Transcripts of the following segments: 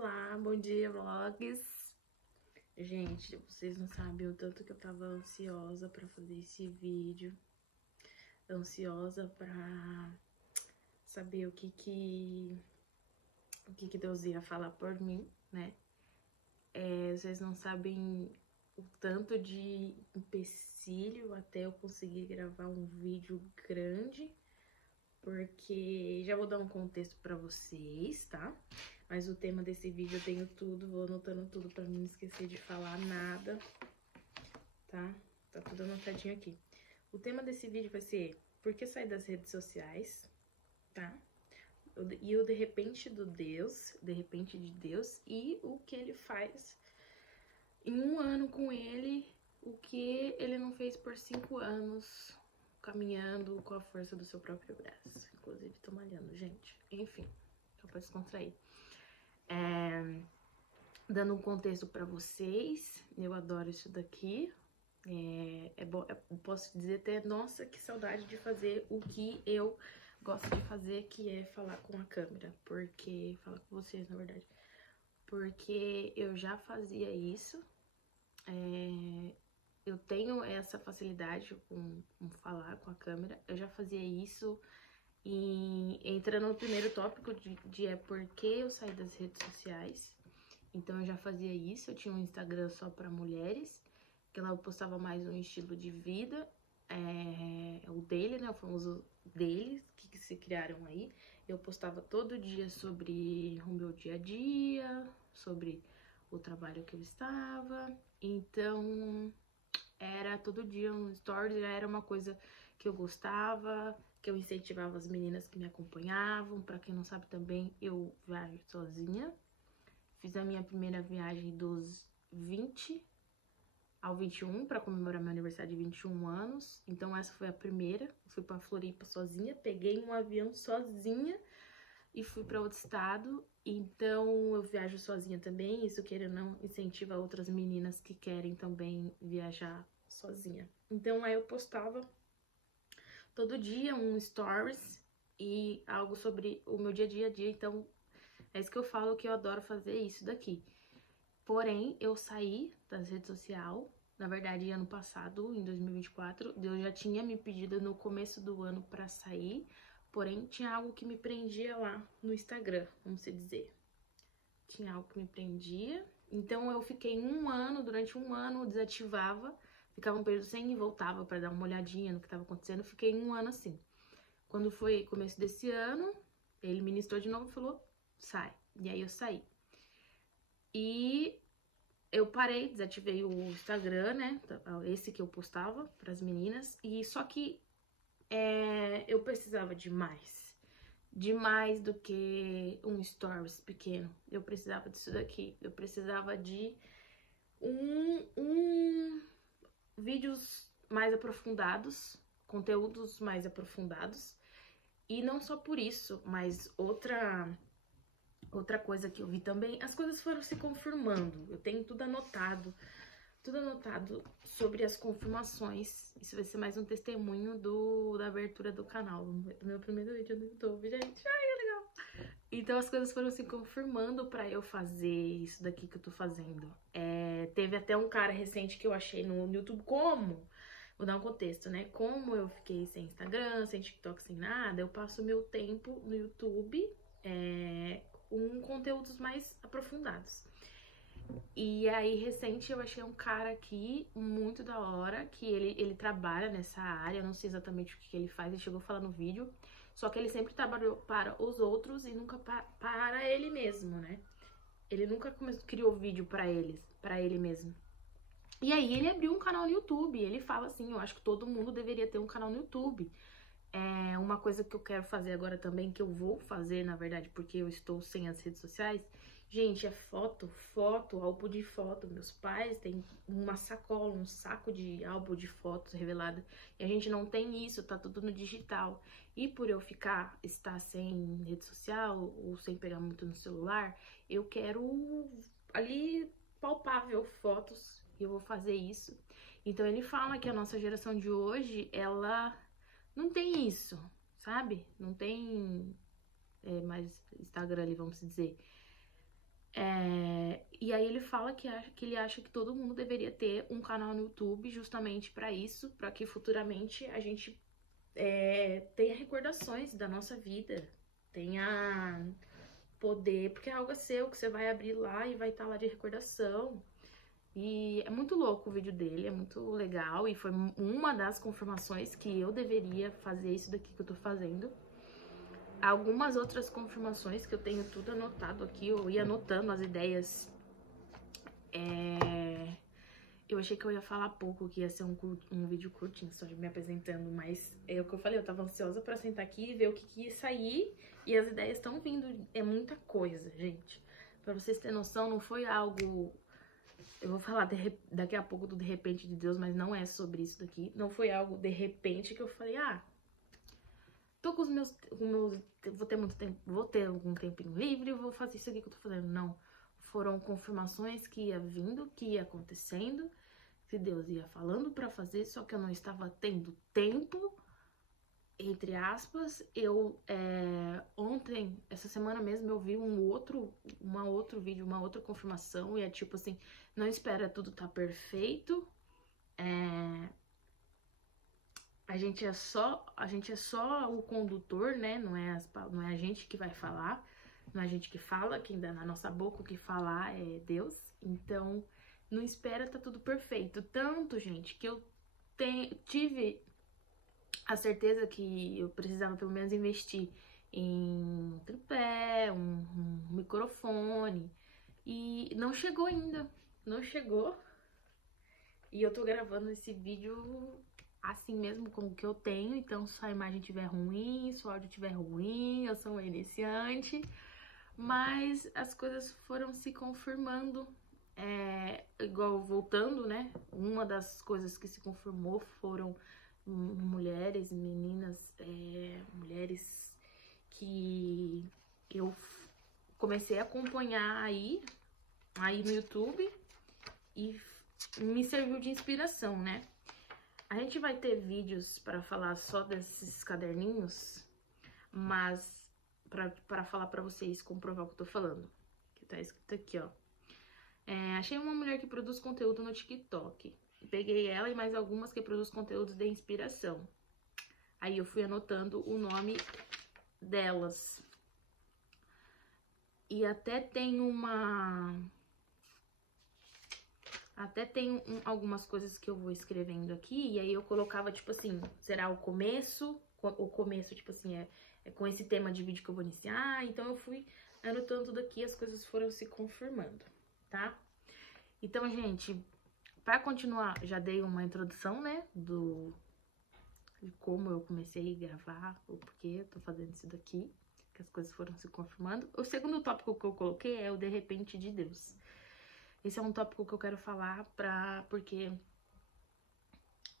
Olá, bom dia, vlogs. Gente, vocês não sabem o tanto que eu tava ansiosa pra fazer esse vídeo. Ansiosa pra saber o que Deus ia falar por mim, né? Vocês não sabem o tanto de empecilho até eu conseguir gravar um vídeo grande. Porque já vou dar um contexto pra vocês, tá? Mas o tema desse vídeo eu tenho tudo, vou anotando tudo pra não esquecer de falar nada, tá? Tá tudo anotadinho aqui. O tema desse vídeo vai ser por que sair das redes sociais, tá? E o de repente de Deus e o que ele faz em um ano com ele, o que ele não fez por 5 anos caminhando com a força do seu próprio braço. Inclusive, tô malhando, gente. Enfim, só pra descontrair. Dando um contexto pra vocês, eu adoro isso daqui. Posso dizer até, nossa, que saudade de fazer o que eu gosto de fazer, que é falar com a câmera. Falar com vocês, na verdade. Porque eu já fazia isso. Eu tenho essa facilidade com falar com a câmera. Eu já fazia isso e entrando no primeiro tópico de por que eu saí das redes sociais. Então eu já fazia isso. Eu tinha um Instagram só pra mulheres, que lá eu postava mais um estilo de vida, o daily, né, o famoso daily que se criaram aí. Eu postava todo dia sobre o meu dia a dia, sobre o trabalho que eu estava. Então era todo dia um story, já era uma coisa que eu gostava, que eu incentivava as meninas que me acompanhavam. Pra quem não sabe também, eu viajo sozinha. Fiz a minha primeira viagem dos 20 ao 21 pra comemorar meu aniversário de 21 anos. Então essa foi a primeira. Eu fui pra Floripa sozinha, peguei um avião sozinha e fui pra outro estado. Então eu viajo sozinha também, isso querendo ou não incentiva outras meninas que querem também viajar sozinha. Então aí eu postava todo dia um stories e algo sobre o meu dia a dia. Então é isso que eu falo, que eu adoro fazer isso daqui. Porém, eu saí das redes sociais, na verdade ano passado, em 2024, Deus já tinha me pedido no começo do ano pra sair. Porém, tinha algo que me prendia lá no Instagram, vamos dizer. Tinha algo que me prendia. Então, eu fiquei durante um ano, desativava. Ficava um período sem e voltava pra dar uma olhadinha no que tava acontecendo. Fiquei um ano assim. Quando foi começo desse ano, ele ministrou de novo e falou, sai. E aí eu saí. E eu parei, desativei o Instagram, né? Esse que eu postava pras meninas. E só que eu precisava de mais. De mais do que um stories pequeno. Eu precisava disso daqui. Eu precisava de vídeos mais aprofundados, conteúdos mais aprofundados. E não só por isso, mas outra coisa que eu vi também, as coisas foram se confirmando. Eu tenho tudo anotado sobre as confirmações. Isso vai ser mais um testemunho da abertura do canal, do meu primeiro vídeo no YouTube, gente. Ai, que legal! Então as coisas foram se confirmando pra eu fazer isso daqui que eu tô fazendo. Teve até um cara recente que eu achei no YouTube, vou dar um contexto, né? Como eu fiquei sem Instagram, sem TikTok, sem nada, eu passo meu tempo no YouTube com conteúdos mais aprofundados. E aí, recente, eu achei um cara aqui muito da hora, que ele trabalha nessa área, eu não sei exatamente o que ele faz, ele chegou a falar no vídeo, só que ele sempre trabalhou para os outros e nunca para ele mesmo, né? Ele nunca criou vídeo para ele mesmo. E aí, ele abriu um canal no YouTube, ele fala assim, eu acho que todo mundo deveria ter um canal no YouTube. Uma coisa que eu quero fazer agora também, que eu vou fazer, na verdade, porque eu estou sem as redes sociais, gente, é foto, álbum de foto. Meus pais têm uma sacola, um saco de álbum de fotos revelado. E a gente não tem isso, tá tudo no digital. E por eu estar sem rede social ou sem pegar muito no celular, eu quero ali palpável fotos. E eu vou fazer isso. Então ele fala que a nossa geração de hoje, ela não tem isso, sabe? Não tem mais Instagram ali, vamos dizer. E aí ele fala que ele acha que todo mundo deveria ter um canal no YouTube justamente para isso, para que futuramente a gente tenha recordações da nossa vida, tenha poder, porque é algo seu que você vai abrir lá e vai estar lá de recordação. E é muito louco o vídeo dele, é muito legal e foi uma das confirmações que eu deveria fazer isso daqui que eu tô fazendo. Algumas outras confirmações que eu tenho tudo anotado aqui, eu ia anotando as ideias. Eu achei que eu ia falar pouco, que ia ser um vídeo curtinho, só de me apresentando, mas é o que eu falei, eu tava ansiosa pra sentar aqui e ver o que ia sair, e as ideias estão vindo, é muita coisa, gente. Pra vocês terem noção, não foi algo... Eu vou falar daqui a pouco do de repente de Deus, mas não é sobre isso daqui. Não foi algo de repente que eu falei, tô com os meus vou ter muito tempo, vou ter algum tempinho livre, vou fazer isso aqui que eu tô fazendo. Não. Foram confirmações que ia vindo, que ia acontecendo, que Deus ia falando pra fazer, só que eu não estava tendo tempo, entre aspas. Ontem, essa semana mesmo, eu vi um outro vídeo, uma outra confirmação, e é tipo assim, não espera tudo tá perfeito, a gente é só o condutor, né? Não é a gente que vai falar, não é a gente que fala, quem dá na nossa boca o que falar é Deus. Então, não espera tá tudo perfeito. Tanto, gente, que eu tive a certeza que eu precisava pelo menos investir em um tripé, um microfone, e não chegou ainda, não chegou. E eu tô gravando esse vídeo assim mesmo com o que eu tenho, então se a imagem estiver ruim, se o áudio estiver ruim, eu sou uma iniciante, mas as coisas foram se confirmando, igual voltando, né, uma das coisas que se confirmou foram mulheres, meninas, mulheres que eu comecei a acompanhar aí no YouTube e me serviu de inspiração, né? A gente vai ter vídeos para falar só desses caderninhos, mas para falar para vocês, comprovar o que eu tô falando. Que tá escrito aqui, ó. Achei uma mulher que produz conteúdo no TikTok. Peguei ela e mais algumas que produz conteúdos de inspiração. Aí eu fui anotando o nome delas. E até tem algumas coisas que eu vou escrevendo aqui, e aí eu colocava, tipo assim, será o começo, tipo assim, é com esse tema de vídeo que eu vou iniciar, então eu fui anotando tudo aqui, as coisas foram se confirmando, tá? Então, gente, pra continuar, já dei uma introdução, né, de como eu comecei a gravar, o porquê eu tô fazendo isso daqui, que as coisas foram se confirmando. O segundo tópico que eu coloquei é o de repente de Deus. Esse é um tópico que eu quero falar porque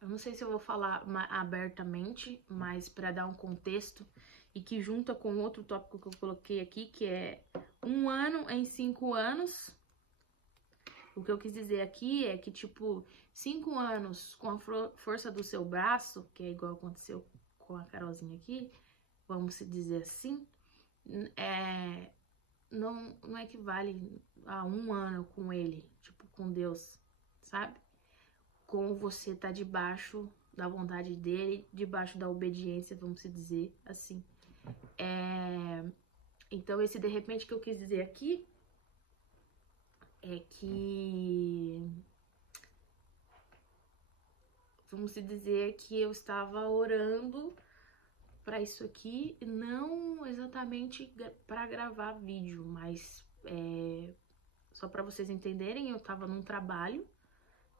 eu não sei se eu vou falar abertamente, mas para dar um contexto e que junta com outro tópico que eu coloquei aqui, que é 1 ano em 5 anos. O que eu quis dizer aqui é que, tipo, 5 anos com a força do seu braço, que é igual aconteceu com a Carolzinha aqui, vamos dizer assim, não equivale a 1 ano com ele, tipo, com Deus, sabe? Com você tá debaixo da vontade dele, debaixo da obediência, vamos dizer assim. Então, esse de repente que eu quis dizer aqui é que, vamos dizer que eu estava orando para isso aqui, não exatamente para gravar vídeo, mas só para vocês entenderem, eu tava num trabalho,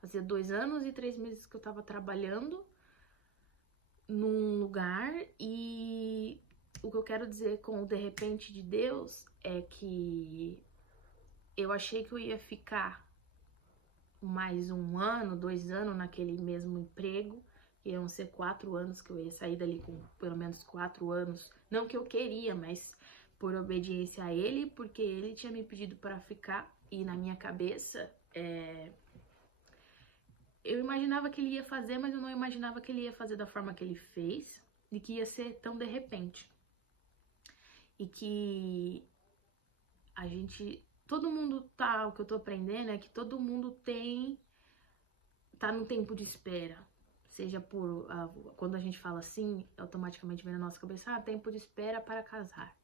fazia 2 anos e 3 meses que eu tava trabalhando num lugar, e o que eu quero dizer com o de repente de Deus é que eu achei que eu ia ficar mais 1 ano, 2 anos naquele mesmo emprego, iam ser 4 anos que eu ia sair dali com pelo menos 4 anos, não que eu queria, mas por obediência a ele, porque ele tinha me pedido para ficar, e na minha cabeça, eu imaginava que ele ia fazer, mas eu não imaginava que ele ia fazer da forma que ele fez, e que ia ser tão de repente. E que a gente todo mundo tá, o que eu tô aprendendo é que todo mundo tá no tempo de espera. Seja por, quando a gente fala assim, automaticamente vem na nossa cabeça, tempo de espera para casar.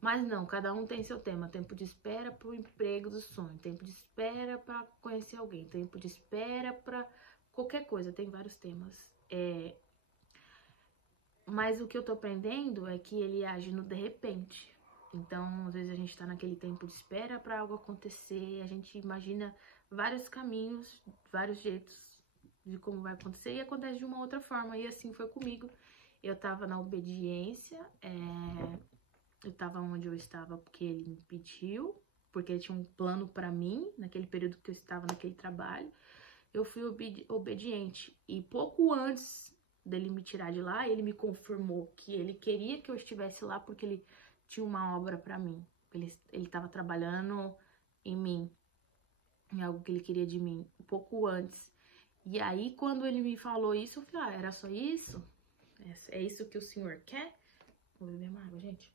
Mas não, cada um tem seu tema. Tempo de espera para o emprego do sonho, tempo de espera para conhecer alguém, tempo de espera para qualquer coisa, tem vários temas. Mas o que eu tô aprendendo é que ele age no de repente. Então, às vezes a gente tá naquele tempo de espera para algo acontecer, a gente imagina vários caminhos, vários jeitos de como vai acontecer e acontece de uma outra forma. E assim foi comigo. Eu tava na obediência, eu tava onde eu estava porque ele me pediu, porque ele tinha um plano pra mim, naquele período que eu estava naquele trabalho. Eu fui obediente. E pouco antes dele me tirar de lá, ele me confirmou que ele queria que eu estivesse lá porque ele tinha uma obra pra mim. Ele tava trabalhando em mim, em algo que ele queria de mim, pouco antes. E aí, quando ele me falou isso, eu falei, era só isso? É isso que o senhor quer? Vou beber uma água, gente.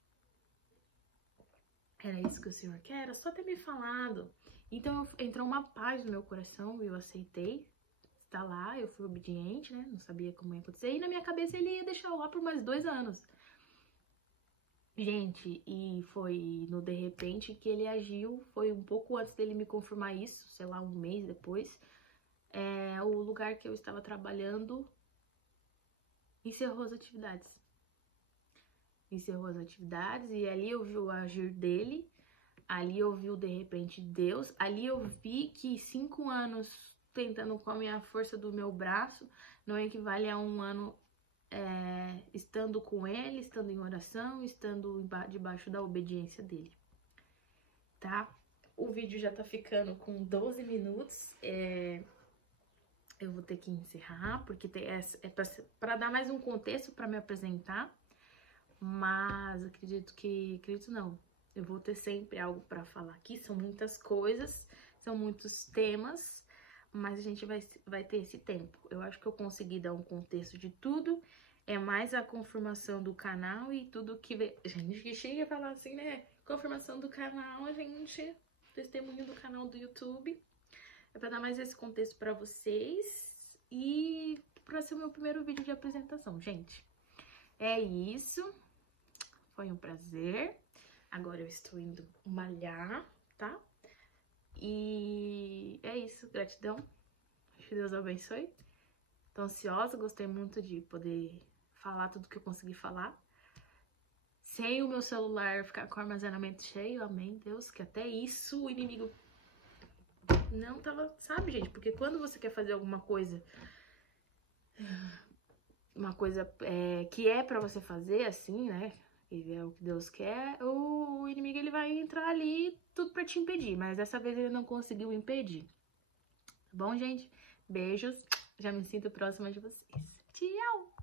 Era isso que o senhor quer? Era só ter me falado. Então, entrou uma paz no meu coração e eu aceitei estar lá. Eu fui obediente, né? Não sabia como ia acontecer. E na minha cabeça ele ia deixar eu lá por mais 2 anos. Gente, e foi no de repente que ele agiu. Foi um pouco antes dele me confirmar isso, sei lá, um mês depois. O lugar que eu estava trabalhando encerrou as atividades. E ali eu vi o agir dele, ali eu vi o de repente Deus, ali eu vi que 5 anos tentando com a minha força do meu braço não equivale a 1 ano estando com ele, estando em oração, estando debaixo da obediência dele, tá? O vídeo já tá ficando com 12 minutos, eu vou ter que encerrar, porque para dar mais um contexto para me apresentar, mas acredito não, eu vou ter sempre algo para falar aqui, são muitas coisas, são muitos temas, mas a gente vai ter esse tempo. Eu acho que eu consegui dar um contexto de tudo, é mais a confirmação do canal e tudo que vem. Gente, que chega a falar assim, né? Confirmação do canal, gente, testemunho do canal do YouTube. É pra dar mais esse contexto pra vocês e pra ser o meu primeiro vídeo de apresentação, gente. É isso. Foi um prazer. Agora eu estou indo malhar, tá? E é isso. Gratidão. Que Deus abençoe. Tô ansiosa, gostei muito de poder falar tudo que eu consegui falar. Sem o meu celular ficar com o armazenamento cheio, amém, Deus, que até isso o inimigo não tava, sabe, gente? Porque quando você quer fazer alguma coisa, que é pra você fazer, assim, né? E é o que Deus quer, o inimigo ele vai entrar ali tudo pra te impedir. Mas dessa vez ele não conseguiu impedir. Tá bom, gente? Beijos. Já me sinto próxima de vocês. Tchau!